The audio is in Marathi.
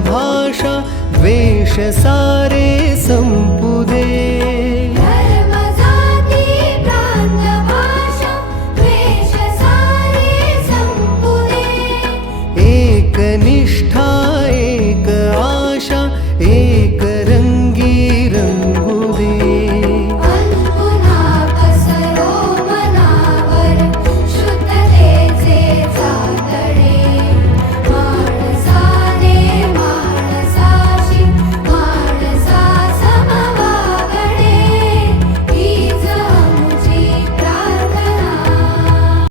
भाषा वेश सारे सौ